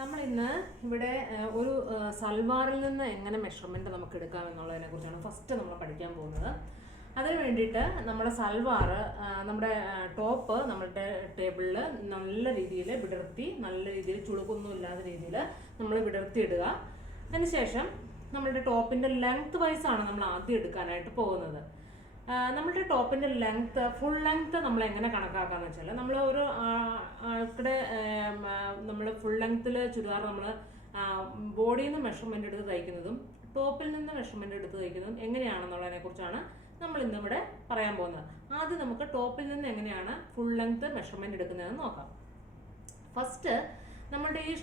നമ്മൾ ഇന്ന് ഇവിടെ ഒരു സൽവാറിൽ നിന്ന് എങ്ങനെ മെഷർമെന്റ് നമുക്ക് എടുക്കാം എന്നുള്ളതിനെ കുറിച്ചാണ് ഫസ്റ്റ് നമ്മൾ പഠിക്കാൻ പോകുന്നത്. അതിന് വേണ്ടിയിട്ട് നമ്മുടെ സൽവാർ നമ്മുടെ ടോപ്പ് നമ്മുടെ ടേബിളിൽ നല്ല രീതിയിൽ വിടർത്തി, നല്ല രീതിയിൽ ചുളുക്കൊന്നും ഇല്ലാത്ത രീതിയിൽ നമ്മൾ വിടർത്തി ഇടുക. അതിനുശേഷം നമ്മളുടെ ടോപ്പിന്റെ ലെങ്ത് വൈസ് ആണ് നമ്മൾ ആദ്യം എടുക്കാനായിട്ട് പോകുന്നത്. നമ്മളുടെ ടോപ്പിന്റെ ലെങ്ത്, ഫുൾ ലെങ്ത് നമ്മൾ എങ്ങനെ കണക്കാക്കാന്ന് വെച്ചാൽ, നമ്മൾ ഒരു ആൾക്കിടെ നമ്മൾ ഫുൾ ലെങ്ത്തിൽ ചുരിദാർ നമ്മൾ ബോഡിയിൽ നിന്ന് മെഷർമെന്റ് എടുത്ത് തയ്ക്കുന്നതും ടോപ്പിൽ നിന്ന് മെഷർമെന്റ് എടുത്ത് തയ്ക്കുന്നതും എങ്ങനെയാണെന്നുള്ളതിനെ കുറിച്ചാണ് നമ്മൾ ഇന്നിവിടെ പറയാൻ പോകുന്നത്. ആദ്യം നമുക്ക് ടോപ്പിൽ നിന്ന് എങ്ങനെയാണ് ഫുൾ ലെങ്ത് മെഷർമെന്റ് എടുക്കുന്നതെന്ന് നോക്കാം. ഫസ്റ്റ് നമ്മുടെ ഈ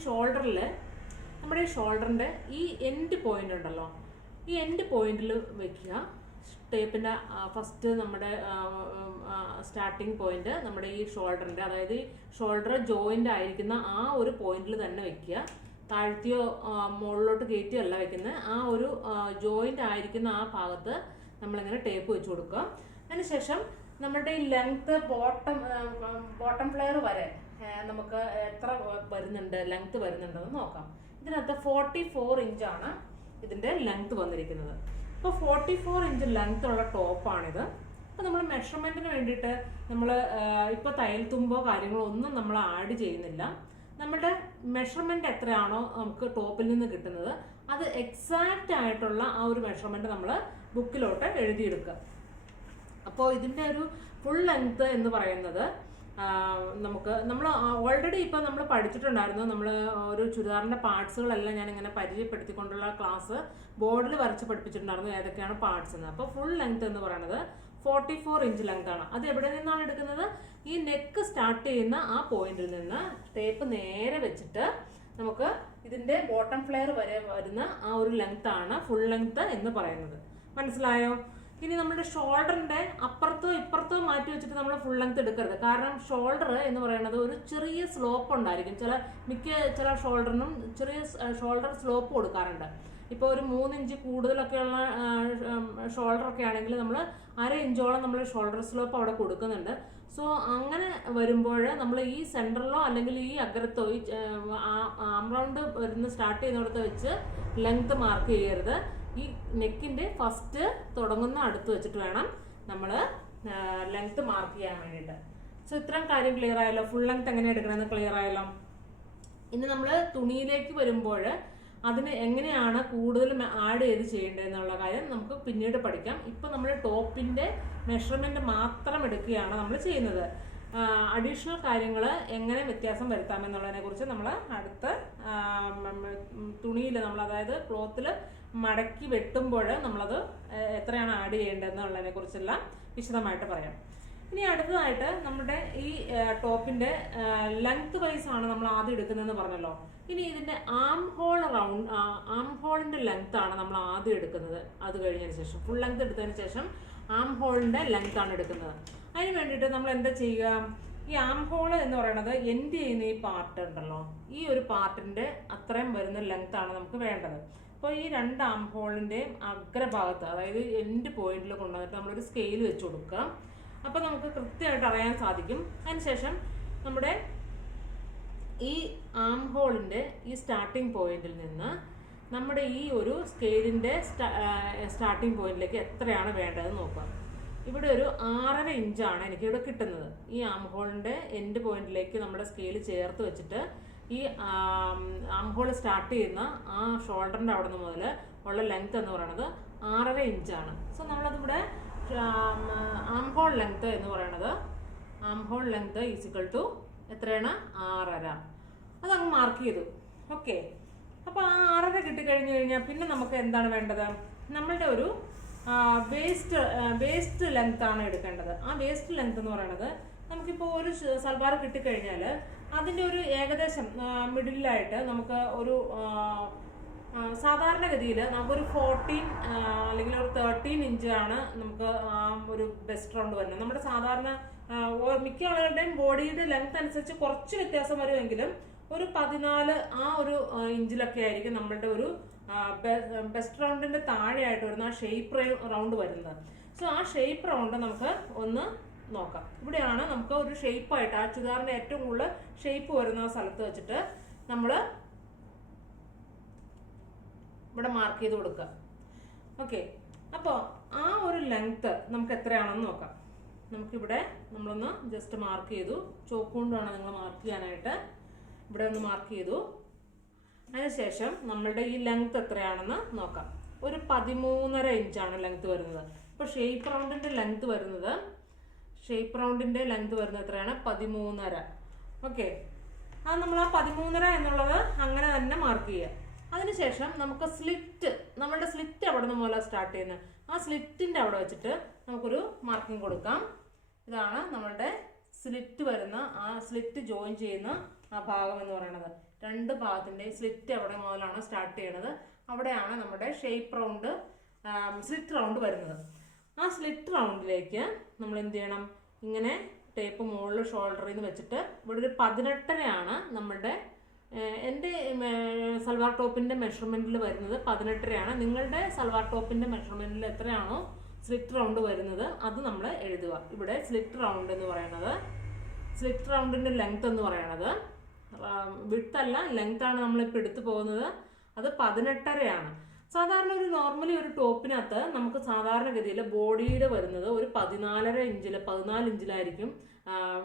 ഷോൾഡറിന്റെ ഈ എൻഡ് പോയിന്റ് ഉണ്ടല്ലോ, ഈ എൻഡ് പോയിന്റിൽ വെക്കുക. ടേപ്പിന്റെ ഫസ്റ്റ് നമ്മുടെ സ്റ്റാർട്ടിങ് പോയിന്റ് നമ്മുടെ ഈ ഷോൾഡറിന്റെ, അതായത് ഈ ഷോൾഡർ ജോയിന്റ് ആയിരിക്കുന്ന ആ ഒരു പോയിന്റിൽ തന്നെ വെക്കുക. താഴ്ത്തിയോ മുകളിലോട്ട് കയറ്റിയോ അല്ല വെക്കുന്നത്, ആ ഒരു ജോയിന്റ് ആയിരിക്കുന്ന ആ ഭാഗത്ത് നമ്മളിങ്ങനെ ടേപ്പ് വെച്ച് കൊടുക്കുക. അതിനുശേഷം നമ്മുടെ ഈ ലെങ്ത് ബോട്ടം ഫ്ലെയർ വരെ നമുക്ക് എത്ര വരുന്നുണ്ട്, ലെങ്ത് വരുന്നുണ്ടെന്ന് നോക്കാം. ഇതിനകത്ത് 44 ഇഞ്ചാണ് ഇതിന്റെ ലെങ്ത് വന്നിരിക്കുന്നത്. അപ്പോൾ 44 ഇഞ്ച് ലെങ്ത് ഉള്ള ടോപ്പാണിത്. അപ്പോൾ നമ്മൾ മെഷർമെന്റിന് വേണ്ടിയിട്ട് നമ്മൾ ഇപ്പോൾ തയ്യൽ തുമ്പോ കാര്യങ്ങളോ ഒന്നും നമ്മൾ ആഡ് ചെയ്യുന്നില്ല. നമ്മുടെ മെഷർമെന്റ് എത്രയാണോ നമുക്ക് ടോപ്പിൽ നിന്ന് കിട്ടുന്നത്, അത് എക്സാക്റ്റ് ആയിട്ടുള്ള ആ ഒരു മെഷർമെന്റ് നമ്മൾ ബുക്കിലോട്ട് എഴുതിയെടുക്കുക. അപ്പോൾ ഇതിന്റെ ഒരു ഫുൾ ലെങ്ത് എന്ന് പറയുന്നത് നമ്മൾ ഓൾറെഡി ഇപ്പം നമ്മൾ പഠിച്ചിട്ടുണ്ടായിരുന്നു. നമ്മൾ ഒരു ചുരിദാറിന്റെ പാർട്സുകളെല്ലാം ഞാൻ ഇങ്ങനെ പരിചയപ്പെടുത്തിക്കൊണ്ടുള്ള ക്ലാസ് ബോർഡിൽ വരച്ച് പഠിപ്പിച്ചിട്ടുണ്ടായിരുന്നു ഏതൊക്കെയാണ് പാർട്സ് എന്ന്. അപ്പോൾ ഫുൾ ലെങ്ത് എന്ന് പറയുന്നത് 44 ഇഞ്ച് ലെങ്ത് ആണ്. അത് എവിടെ നിന്നാണ് എടുക്കുന്നത്? ഈ നെക്ക് സ്റ്റാർട്ട് ചെയ്യുന്ന ആ പോയിന്റിൽ നിന്ന് ടേപ്പ് നേരെ വെച്ചിട്ട് നമുക്ക് ഇതിന്റെ ബോട്ടം ഫ്ലെയർ വരെ വരുന്ന ആ ഒരു ലെങ്ത് ആണ് ഫുൾ ലെങ്ത് എന്ന് പറയുന്നത്. മനസ്സിലായോ? ഇനി നമ്മുടെ ഷോൾഡറിന്റെ അപ്പുറത്തോ ഇപ്പുറത്തോ മാറ്റി വെച്ചിട്ട് നമ്മൾ ഫുൾ ലെങ്ത് എടുക്കരുത്. കാരണം ഷോൾഡർ എന്ന് പറയുന്നത് ഒരു ചെറിയ സ്ലോപ്പ് ഉണ്ടായിരിക്കും. ചില ഷോൾഡറിനും ചെറിയ ഷോൾഡർ സ്ലോപ്പ് കൊടുക്കാറുണ്ട്. ഇപ്പോൾ ഒരു 3 ഇഞ്ച് കൂടുതലൊക്കെയുള്ള ഷോൾഡറൊക്കെ ആണെങ്കിൽ നമ്മൾ 1/2 ഇഞ്ചോളം നമ്മൾ ഷോൾഡർ സ്ലോപ്പ് അവിടെ കൊടുക്കുന്നുണ്ട്. സോ അങ്ങനെ വരുമ്പോൾ നമ്മൾ ഈ സെൻറ്ററിലോ അല്ലെങ്കിൽ ഈ അഗ്രത്തോ ഈ ആംറൗണ്ട് വരുന്ന സ്റ്റാർട്ട് ചെയ്യുന്നിടത്ത് വെച്ച് ലെങ്ത് മാർക്ക് ചെയ്യരുത്. ഈ നെക്കിന്റെ ഫസ്റ്റ് തുടങ്ങുന്ന അടുത്ത് വെച്ചിട്ട് വേണം നമ്മൾ ലെങ്ത് മാർക്ക് ചെയ്യാൻ വേണ്ടിയിട്ട്. സോ ഇത്രയും കാര്യം ക്ലിയർ ആയല്ലോ. ഫുൾ ലെങ്ത് എങ്ങനെ എടുക്കണമെന്ന് ക്ലിയർ ആയല്ലോ. ഇനി നമ്മൾ തുണിയിലേക്ക് വരുമ്പോൾ അതിന് എങ്ങനെയാണ് കൂടുതൽ ആഡ് ചെയ്ത് ചെയ്യേണ്ടതെന്നുള്ള കാര്യം നമുക്ക് പിന്നീട് പഠിക്കാം. ഇപ്പം നമ്മൾ ടോപ്പിന്റെ മെഷർമെന്റ് മാത്രം എടുക്കുകയാണ് നമ്മൾ ചെയ്യുന്നത്. അഡീഷണൽ കാര്യങ്ങൾ എങ്ങനെ വ്യത്യാസം വരുത്താമെന്നുള്ളതിനെ കുറിച്ച് നമ്മൾ അടുത്ത തുണിയിൽ നമ്മൾ, അതായത് ക്ലോത്തിൽ മടക്കി വെട്ടുമ്പോൾ നമ്മളത് എത്രയാണ് ആഡ് ചെയ്യേണ്ടതെന്നുള്ളതിനെ കുറിച്ചെല്ലാം വിശദമായിട്ട് പറയാം. ഇനി അടുത്തതായിട്ട് നമ്മുടെ ഈ ടോപ്പിന്റെ ലെങ്ത് വൈസ് ആണ് നമ്മൾ ആദ്യം എടുക്കുന്നതെന്ന് പറഞ്ഞല്ലോ. ഇനി ഇതിന്റെ ആം ഹോളിന്റെ ലെങ്ത് ആണ് നമ്മൾ ആദ്യം എടുക്കുന്നത്. അത് കഴിഞ്ഞതിന് ശേഷം ഫുൾ ലെങ്ത് എടുത്തതിന് ശേഷം ആം ഹോളിന്റെ ലെങ്ത് ആണ് എടുക്കുന്നത്. അതിന് വേണ്ടിയിട്ട് നമ്മൾ എന്താ ചെയ്യുക? ഈ ആം ഹോൾ എന്ന് പറയുന്നത് എൻഡ് ചെയ്യുന്ന ഈ പാർട്ട് ഉണ്ടല്ലോ, ഈ ഒരു പാർട്ടിന്റെ അത്രയും വരുന്ന ലെങ്ത് ആണ് നമുക്ക് വേണ്ടത്. അപ്പോൾ ഈ 2 ആം ഹോളിന്റെയും അഗ്രഭാഗത്ത്, അതായത് എൻഡ് പോയിന്റിൽ കൊണ്ടുവന്നിട്ട് നമ്മളൊരു സ്കെയിൽ വെച്ച് കൊടുക്കുക. അപ്പോൾ നമുക്ക് കൃത്യമായിട്ട് അറിയാൻ സാധിക്കും. അതിനുശേഷം നമ്മുടെ ഈ ആം ഹോളിന്റെ ഈ സ്റ്റാർട്ടിംഗ് പോയിന്റിൽ നിന്ന് നമ്മുടെ ഈ ഒരു സ്കെയിലിന്റെ സ്റ്റാർട്ടിംഗ് പോയിന്റിലേക്ക് എത്രയാണ് വേണ്ടതെന്ന് നോക്കുക. ഇവിടെ ഒരു 6.5 ഇഞ്ചാണ് എനിക്കിവിടെ കിട്ടുന്നത്. ഈ ആം ഹോളിന്റെ എൻഡ് പോയിന്റിലേക്ക് നമ്മുടെ സ്കെയിൽ ചേർത്ത് വെച്ചിട്ട് ഈ ആം ഹോൾ സ്റ്റാർട്ട് ചെയ്യുന്ന ആ ഷോൾഡറിന്റെ അവിടെ നിന്ന് മുതൽ ഉള്ള ലെങ്ത് എന്ന് പറയുന്നത് 6.5 ഇഞ്ചാണ്. സോ നമ്മളതിവിടെ ആം ഹോൾ ലെങ്ത് എന്ന് പറയുന്നത്, arm hole length equal to എത്രയാണ്? 6.5. അതങ്ങ് മാർക്ക് ചെയ്തു. ഓക്കെ. അപ്പോൾ ആ 6.5 കിട്ടിക്കഴിഞ്ഞു കഴിഞ്ഞാൽ പിന്നെ നമുക്ക് എന്താണ് വേണ്ടത്? നമ്മളുടെ ഒരു വേസ്റ്റ് ലെങ്ത് ആണ് എടുക്കേണ്ടത്. ആ വേസ്റ്റ് ലെങ്ത് എന്ന് പറയുന്നത്, നമുക്കിപ്പോൾ ഒരു സൽവാർ കിട്ടിക്കഴിഞ്ഞാൽ അതിൻ്റെ ഒരു ഏകദേശം മിഡിലായിട്ട് നമുക്ക് ഒരു സാധാരണഗതിയിൽ നമുക്കൊരു 14 അല്ലെങ്കിൽ ഒരു 13 ഇഞ്ചാണ് നമുക്ക് ഒരു ബെസ്റ്റ് റൗണ്ട് വരുന്നത്. നമ്മുടെ സാധാരണ മിക്ക ആളുകളുടെയും ബോഡിയുടെ ലെങ്ത് അനുസരിച്ച് കുറച്ച് വ്യത്യാസം വരുമെങ്കിലും ഒരു 14 ആ ഒരു ഇഞ്ചിലൊക്കെ ആയിരിക്കും നമ്മളുടെ ഒരു ബെസ്റ്റ് റൗണ്ടിന്റെ താഴെയായിട്ട് വരുന്ന ആ ഷേപ്പ് റൗണ്ട് വരുന്നത്. സോ ആ ഷേപ്പ് റൗണ്ട് നമുക്ക് ഒന്ന് നോക്കാം. ഇവിടെയാണ് നമുക്ക് ഒരു ഷേപ്പായിട്ട് ആ ചുരിദാറിന്റെ ഏറ്റവും കൂടുതൽ ഷേപ്പ് വരുന്ന സ്ഥലത്ത് വെച്ചിട്ട് നമ്മൾ ഇവിടെ മാർക്ക് ചെയ്ത് കൊടുക്കുക. ഓക്കെ, അപ്പോൾ ആ ഒരു ലെങ്ത്ത് നമുക്ക് എത്രയാണെന്ന് നോക്കാം. നമുക്കിവിടെ നമ്മളൊന്ന് ജസ്റ്റ് മാർക്ക് ചെയ്തു. ചോക്ക് കൊണ്ടാണ് നിങ്ങൾ മാർക്ക് ചെയ്യാനായിട്ട്. ഇവിടെ ഒന്ന് മാർക്ക് ചെയ്തു. അതിനുശേഷം നമ്മളുടെ ഈ ലെങ്ത്ത് എത്രയാണെന്ന് നോക്കാം. ഒരു 13.5 ഇഞ്ചാണ് ലെങ്ത്ത് വരുന്നത്. ഇപ്പോൾ ഷേപ്പ് റൗണ്ടിൻ്റെ ലെങ്ത്ത് വരുന്നത് എത്രയാണ്? 13.5. ഓക്കെ, അത് നമ്മൾ ആ 13.5 എന്നുള്ളത് അങ്ങനെ തന്നെ മാർക്ക് ചെയ്യുക. അതിനുശേഷം നമുക്ക് നമ്മളുടെ സ്ലിറ്റ് അവിടെ നിന്ന് പോലെ സ്റ്റാർട്ട് ചെയ്യുന്നത്. ആ സ്ലിറ്റിൻ്റെ അവിടെ വെച്ചിട്ട് നമുക്കൊരു മാർക്കിംഗ് കൊടുക്കാം. ഇതാണ് നമ്മളുടെ സ്ലിറ്റ് വരുന്ന, ആ സ്ലിറ്റ് ജോയിൻ ചെയ്യുന്ന ആ ഭാഗം എന്ന് പറയുന്നത്. രണ്ട് ഭാഗത്തിൻ്റെയും സ്ലിറ്റ് എവിടെ മുതലാണ് സ്റ്റാർട്ട് ചെയ്യണത്, അവിടെയാണ് നമ്മുടെ സ്ലിറ്റ് റൗണ്ട് വരുന്നത്. ആ സ്ലിറ്റ് റൗണ്ടിലേക്ക് നമ്മൾ എന്ത് ചെയ്യണം? ഇങ്ങനെ ടേപ്പ് മുകളിൽ ഷോൾഡറിൽ നിന്ന് വെച്ചിട്ട് ഇവിടെ ഒരു 18.5 നമ്മുടെ എൻ്റെ സൽവാർ ടോപ്പിൻ്റെ മെഷർമെൻറ്റിൽ വരുന്നത് 18.5. നിങ്ങളുടെ സൽവാർ ടോപ്പിൻ്റെ മെഷർമെൻറ്റിൽ എത്രയാണോ സ്ലിറ്റ് റൗണ്ട് വരുന്നത് അത് നമ്മൾ എഴുതുക. ഇവിടെ സ്ലിറ്റ് റൗണ്ട് എന്ന് പറയുന്നത്, സ്ലിറ്റ് റൗണ്ടിൻ്റെ ലെങ്ത് എന്ന് പറയുന്നത് വിഡ്ത്തല്ല, ലെങ്ത്താണ് നമ്മളിപ്പോൾ എടുത്തു പോകുന്നത്. അത് 18.5. സാധാരണ നോർമലി ഒരു ടോപ്പിനകത്ത് നമുക്ക് സാധാരണഗതിയിൽ ബോഡിയുടെ വരുന്നത് ഒരു 14 ഇഞ്ചിലായിരിക്കും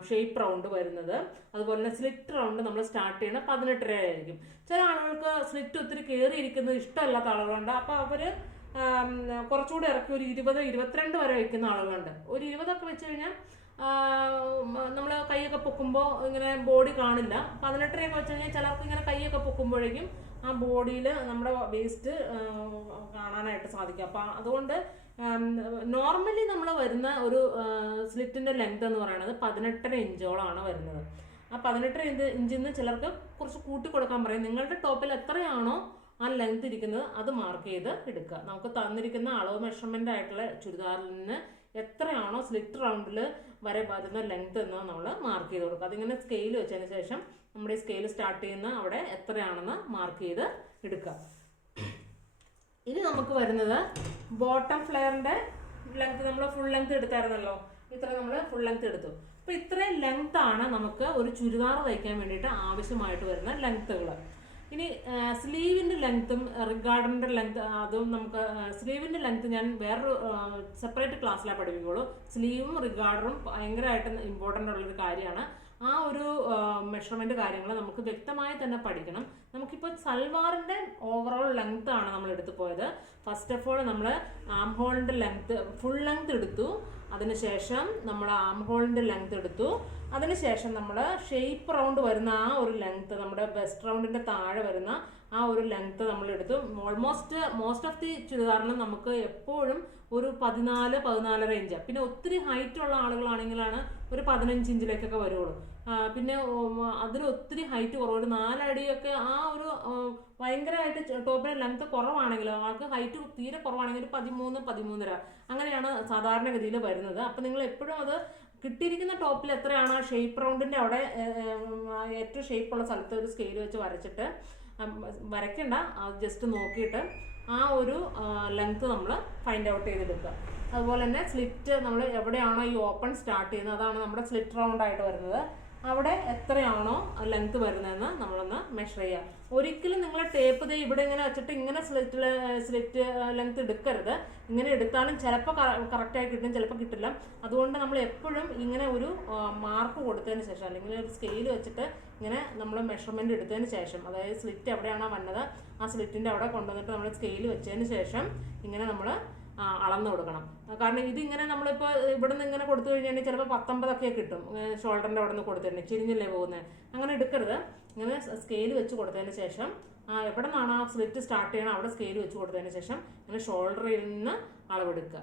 ഷേപ്പ് റൗണ്ട് വരുന്നത്. അതുപോലെ തന്നെ സ്ലിറ്റ് റൗണ്ട് നമ്മൾ സ്റ്റാർട്ട് ചെയ്യുന്നത് 18.5 ആയിരിക്കും. ചില ആളുകൾക്ക് സ്ലിറ്റ് ഒത്തിരി കയറിയിരിക്കുന്നത് ഇഷ്ടമല്ലാത്ത ആളുകളുണ്ട്. അപ്പോൾ അവർ കുറച്ചുകൂടി ഇറക്കി ഒരു 20-22 വരെ വയ്ക്കുന്ന ആളുകളുണ്ട്. ഒരു 20 വെച്ച് കഴിഞ്ഞാൽ നമ്മൾ കൈയൊക്കെ പൊക്കുമ്പോൾ ഇങ്ങനെ ബോഡി കാണില്ല. 18 വെച്ച് കഴിഞ്ഞാൽ ചിലർക്ക് ഇങ്ങനെ കൈയൊക്കെ പൊക്കുമ്പോഴേക്കും ആ ബോഡിയിൽ നമ്മുടെ വേസ്റ്റ് കാണാനായിട്ട് സാധിക്കും. അപ്പം അതുകൊണ്ട് നോർമലി നമ്മൾ വരുന്ന ഒരു സ്ലിറ്റിൻ്റെ ലെങ്ത് എന്ന് പറയുന്നത് 18.5 ഇഞ്ചോളാണ് വരുന്നത്. ആ 18 ഇഞ്ചിൽ നിന്ന് ചിലർക്ക് കുറച്ച് കൂട്ടി കൊടുക്കാൻ പറയും. നിങ്ങളുടെ ടോപ്പിൽ എത്രയാണോ ആ ലെങ്ത് ഇരിക്കുന്നത് അത് മാർക്ക് ചെയ്ത് എടുക്കുക. നമുക്ക് തന്നിരിക്കുന്ന അളവ് മെഷർമെൻ്റ് ആയിട്ടുള്ള ചുരിദാറിൽ നിന്ന് എത്രയാണോ സ്ലിറ്റ് റൗണ്ടിൽ വരെ വരുന്ന ലെങ്ത് എന്ന് നമ്മൾ മാർക്ക് ചെയ്ത് കൊടുക്കുക. അതിങ്ങനെ സ്കെയിൽ വെച്ചതിന് ശേഷം നമ്മുടെ ഈ സ്കെയിൽ സ്റ്റാർട്ട് ചെയ്യുന്ന അവിടെ എത്രയാണെന്ന് മാർക്ക് ചെയ്ത് എടുക്കുക. ഇനി നമുക്ക് വരുന്നത് ബോട്ടം ഫ്ലെയറിൻ്റെ ലെങ്ത്. നമ്മൾ ഫുൾ ലെങ്ത് എടുത്തായിരുന്നല്ലോ, ഇത്ര നമ്മൾ ഫുൾ ലെങ്ത് എടുത്തു. അപ്പോൾ ഇത്രയും ലെങ്ത് ആണ് നമുക്ക് ഒരു ചുരിദാർ തയ്ക്കാൻ വേണ്ടിയിട്ട് ആവശ്യമായിട്ട് വരുന്ന ലെങ്ത്തുകൾ. ഇനി സ്ലീവിൻ്റെ ലെങ്ത്തും റിഗാർഡറിൻ്റെ ലെങ്ത്, അതും നമുക്ക് സ്ലീവിൻ്റെ ലെങ്ത് ഞാൻ വേറൊരു സെപ്പറേറ്റ് ക്ലാസ്സിലാണ് പഠിപ്പിക്കുള്ളൂ. സ്ലീവും റിഗാർഡറും ഭയങ്കരമായിട്ട് ഇമ്പോർട്ടൻ്റ് ഉള്ളൊരു കാര്യമാണ്. ആ ഒരു മെഷർമെൻറ്റ് കാര്യങ്ങൾ നമുക്ക് വ്യക്തമായി തന്നെ പഠിക്കണം. നമുക്കിപ്പോൾ സൽവാറിൻ്റെ ഓവറോൾ ലെങ്ത് ആണ് നമ്മൾ എടുത്തു പോയത്. ഫസ്റ്റ് ഓഫ് ഓൾ നമ്മൾ ആം ഹോളിൻ്റെ ലെങ്ത് ഫുൾ ലെങ്ത് എടുത്തു. അതിനുശേഷം നമ്മൾ ആം ഹോളിൻ്റെ ലെങ്ത് എടുത്തു. അതിനുശേഷം നമ്മൾ ഷേപ്പ് റൗണ്ട് വരുന്ന ആ ഒരു ലെങ്ത്, നമ്മുടെ ബെസ്റ്റ് റൗണ്ടിൻ്റെ താഴെ വരുന്ന ആ ഒരു ലെങ്ത് നമ്മൾ എടുത്തു. മോസ്റ്റ് ഓഫ് ദി ചുരിദാറിന് നമുക്ക് എപ്പോഴും ഒരു 14-14.5 ഇഞ്ച്. പിന്നെ ഒത്തിരി ഹൈറ്റ് ഉള്ള ആളുകളാണെങ്കിലാണ് ഒരു 15 ഇഞ്ചിലേക്കൊക്കെ വരുള്ളൂ. പിന്നെ അതിന് ഒത്തിരി ഹൈറ്റ് കുറവ്, ഒരു 4 അടിയൊക്കെ ആ ഒരു ഭയങ്കരമായിട്ട് ടോപ്പിൻ്റെ ലെങ്ത് കുറവാണെങ്കിലോ, ആൾക്ക് ഹൈറ്റ് തീരെ കുറവാണെങ്കിൽ 13-13.5 അങ്ങനെയാണ് സാധാരണഗതിയിൽ വരുന്നത്. അപ്പം നിങ്ങൾ എപ്പോഴും അത് കിട്ടിയിരിക്കുന്ന ടോപ്പിൽ എത്രയാണ് ആ ഷേപ്പ് റൗണ്ടിൻ്റെ അവിടെ ഏറ്റവും ഷേപ്പുള്ള സ്ഥലത്ത് ഒരു സ്കെയിൽ വെച്ച് വരച്ചിട്ട്, വരയ്ക്കണ്ട, അത് ജസ്റ്റ് നോക്കിയിട്ട് ആ ഒരു ലെങ്ത് നമ്മൾ ഫൈൻഡ് ഔട്ട് ചെയ്തെടുക്കുക. അതുപോലെ തന്നെ സ്ലിറ്റ് നമ്മൾ എവിടെയാണോ ഈ ഓപ്പൺ സ്റ്റാർട്ട് ചെയ്യുന്നത് അതാണ് നമ്മുടെ സ്ലിറ്റ് റൗണ്ട് ആയിട്ട് വരുന്നത്. അവിടെ എത്രയാണോ ലെങ്ത് വരുന്നതെന്ന് നമ്മളൊന്ന് മെഷർ ചെയ്യുക. ഒരിക്കലും നിങ്ങൾ ടേപ്പ് ഇവിടെ ഇങ്ങനെ വെച്ചിട്ട് ഇങ്ങനെ സ്ലിറ്റ് ലെങ്ത് എടുക്കരുത്. ഇങ്ങനെ എടുത്താലും ചിലപ്പോൾ കറക്റ്റായി കിട്ടും, ചിലപ്പോൾ കിട്ടില്ല. അതുകൊണ്ട് നമ്മൾ എപ്പോഴും ഇങ്ങനെ ഒരു മാർക്ക് കൊടുത്തതിന് ശേഷം, അല്ലെങ്കിൽ ഒരു സ്കെയിൽ വെച്ചിട്ട് ഇങ്ങനെ നമ്മൾ മെഷർമെൻറ്റ് എടുത്തതിന് ശേഷം, അതായത് സ്ലിറ്റ് എവിടെയാണോ വന്നത് ആ സ്ലിറ്റിൻ്റെ അവിടെ കൊണ്ടുവന്നിട്ട് നമ്മൾ സ്കെയിൽ വെച്ചതിന് ശേഷം ഇങ്ങനെ നമ്മൾ അളന്ന് കൊടുക്കണം. കാരണം ഇതിങ്ങനെ നമ്മളിപ്പോൾ ഇവിടെ നിന്ന് ഇങ്ങനെ കൊടുത്തു കഴിഞ്ഞാൽ ചിലപ്പോൾ 19 കിട്ടും. ഷോൾഡറിൻ്റെ അവിടെ നിന്ന് കൊടുത്തിട്ടുണ്ട്, ചിരിഞ്ഞല്ലേ പോകുന്നത്. അങ്ങനെ എടുക്കരുത്. ഇങ്ങനെ സ്കെയിൽ വെച്ച് കൊടുത്തതിന് ശേഷം എവിടെ നിന്നാണ് ആ സ്ലിറ്റ് സ്റ്റാർട്ട് ചെയ്യണം അവിടെ സ്കെയിൽ വെച്ച് കൊടുത്തതിന് ശേഷം ഇങ്ങനെ ഷോൾഡറിൽ നിന്ന് അളവെടുക്കുക.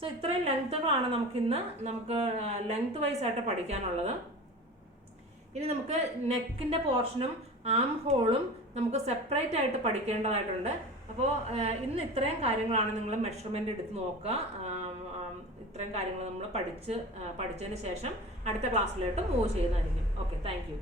സോ ഇത്രയും ലെങ്ത്തുകളാണ് നമുക്ക് ലെങ്ത് വൈസ് ആയിട്ട് പഠിക്കാനുള്ളത്. ഇനി നമുക്ക് നെക്കിൻ്റെ പോർഷനും ആം ഹോളും നമുക്ക് സെപ്പറേറ്റ് ആയിട്ട് പഠിക്കേണ്ടതായിട്ടുണ്ട്. അപ്പോൾ ഇന്ന് ഇത്രയും കാര്യങ്ങളാണ് നിങ്ങൾ മെഷർമെൻറ്റ് എടുത്ത് നോക്കുക. ഇത്രയും കാര്യങ്ങൾ നമ്മൾ പഠിച്ചതിന് ശേഷം അടുത്ത ക്ലാസ്സിലോട്ട് മൂവ് ചെയ്യുന്നതായിരിക്കും. Okay, thank you.